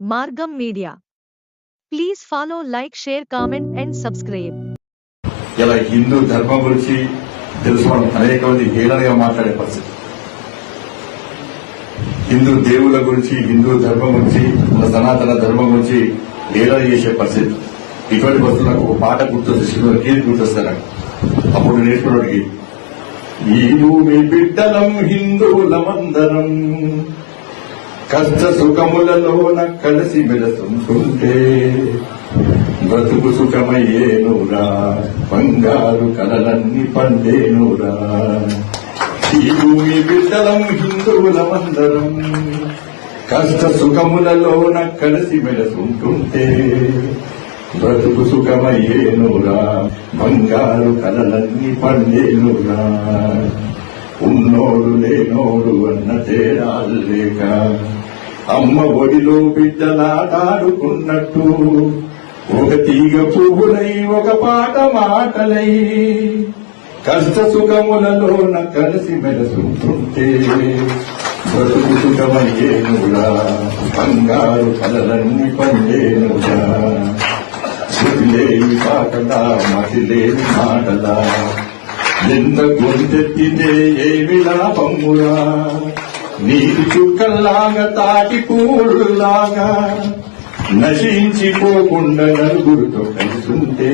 Margam media. Please follow like share comment and subscribe. ఇలా హిందూ ధర్మం గురించి తెలుసుకోవడం అనేక మంది హేళనగా మాట్లాడే పరిస్థితి. హిందూ దేవుళ్ళ గురించి హిందూ ధర్మం గురించి మన సనాతన ధర్మం గురించి హీలన చేసే పరిస్థితి. ఇటువంటి పరిస్థితులు నాకు ఒక పాట గుర్తొస్తుంది గీత గుర్తొస్తాను అప్పుడు నేర్చుకున్నవాడికి ఈ భూమి బిడ్డలం హిందువులమందరం కష్ట సుఖములలో కలిసి మెలసుంటుంటే బ్రతుకు సుఖమయ్యేనురా బంగారు కలలన్నీ పండేనురా. ఈ భూమి బిడ్డలం హిందువులమందరం కష్ట సుఖములలోన కలిసి మెలసుంటుంటే బ్రతుకు సుఖమయ్యేనురా బంగారు కలలన్నీ పండేనురా. ఉన్నోడు లేనోడు అన్న తేడాలు లేక అమ్మ ఒడిలో బిడ్డలాడాడుకున్నట్టు ఒక తీగ పువ్వులై ఒక పాట మాటలై కష్ట సుఖములలోన కలిసి మెలసుంటుంటే బ్రతుకు సుఖమయ్యేనురా బంగారు కలలన్నీ పండేనురా. శృతిలేని పాటలా మతిలేని మాటలా ఎంత గొంతెత్తితే ఏమి లాభమురా నీటి చుక్కల్లాగా తాటి పూలులాగా నశించిపోకుండా నలుగురితో కలుసుంటే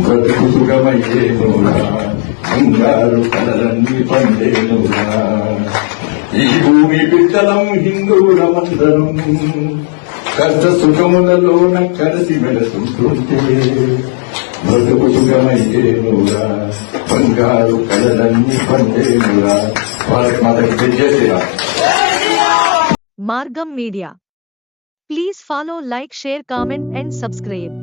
బ్రతుకు సుఖమయ్యేనురా బంగారు కలలన్నీ పండేనురా ఈ భూమి బిడ్డలం హిందువులమందరం కష్ట సుఖములలోన కలిసి వెళుతుంటే బ్రతుకు సుఖమయ్యేనురా బంగారు కలలన్నీ పండేనురా వాళ్ళకి మాతకి చేసేరా Margam media please follow like share comment and subscribe